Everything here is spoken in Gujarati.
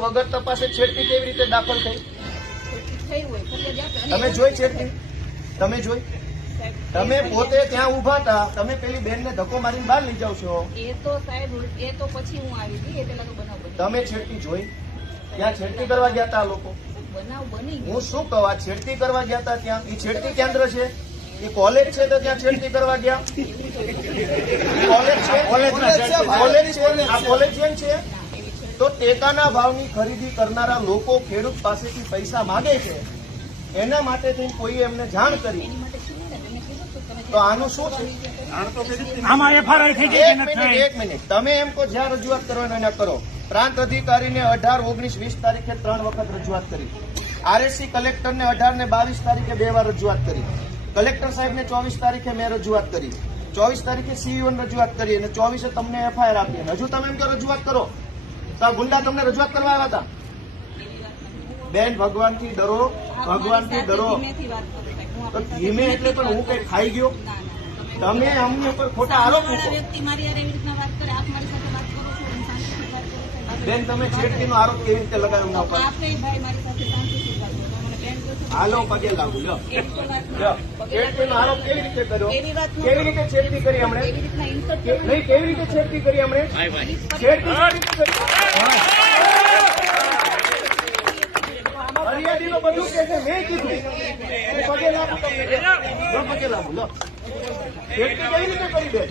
વગર તપાસે છેડતી કેવી રીતે દાખલ થઈ? તમે જોઈ છેડતી? તમે જોઈ? તમે પોતે ત્યાં ઉભા હતા, તમે પેલી બેનને ધક્કો મારીને બહાર લઈ જાવ છો. એ તો સાહેબ, એ તો પછી હું આવી હતી, એ પેલા તો બનાવ બન્યો. તમે છેડતી જોઈ? ત્યાં છેડતી કરવા ગયા હતા આ લોકો? બનાવ બની ગયો. હું શું કહું, આ છેડતી કરવા ગયા હતા ત્યાં? એ છેડતી કેન્દ્ર છે? એ કોલેજ છે તો ત્યાં છેડતી કરવા ગયા? કોલેજ છે? આ કોલેજિયન છે? તો ટેકાના ભાવની ખરીદી કરનારા લોકો ખેડૂત પાસેથી પૈસા માંગે છે, એના માટે કોઈ એમને જાણ કરી એની માટે શું ને તમે કીધું તો તમે તો આનું શું છે? આમાં એફઆરઆઈ થઈ ગઈ કે નથી થઈ? એક મિનિટ, તમે એમ કહો જ્યાં રજૂઆત કરવાનો એના કરો. પ્રાંત અધિકારીને 18, 19, 20 તારીખે 3 વખત રજૂઆત કરી. આરએસસી કલેક્ટરને 18 ને 22 તારીખે 2 વાર રજૂઆત કરી. કલેક્ટર સાહેબને 24 તારીખે મેં રજૂઆત કરી. 24 તારીખે સીઈઓને રજૂઆત કરી અને 24 તમને એફઆઈઆર આપી. હજુ તમે એમ કહો રજૂઆત કરો તો આ ગુંડા તમને રજૂઆત કરવા આવ્યા હતા? બેન, ભગવાનથી ડરો, ભગવાનથી ડરો. ધીમેથી વાત કરો સાહેબ. હું તો આપણી ધીમે એટલે પણ હું કઈ ખાઈ ગયો? ના, તમે અમને પર ખોટા આરોપ સામેવાળા મૂકો. વ્યક્તિ મારી હારે એવી રીતના વાત કરે, આપ મારી સાથે વાત કરો છો અને શાંતિથી વાત કરો છો. બેન, તમે છેડતીનો આરોપ કેવી રીતે લગાવ્યો એમના ઉપર? આપે ભાઈ મારી સાથે શાંતિથી વાત કરો. મને બેન કહો છો. હાલો, પગે લાગુ. લ્યો, એવી તો વાત લ્યો. નથી. છેડતીનો આરોપ કેવી રીતે કર્યો? એવી વાત ન કેવી રીતે છેડતી કરી એવી હમણે? રીતના ઇન્સર્ટ નહીં, કેવી રીતે છેડતી કરી હમણે? છેડતી કેવી રીતે કરી? ફરિયાદીનો બધું કે છે, મેં કીધું. હું પગે લાગુ તમને. લો, પગે લાગુ. લો, છેડતી કેવી રીતે કરી બેન?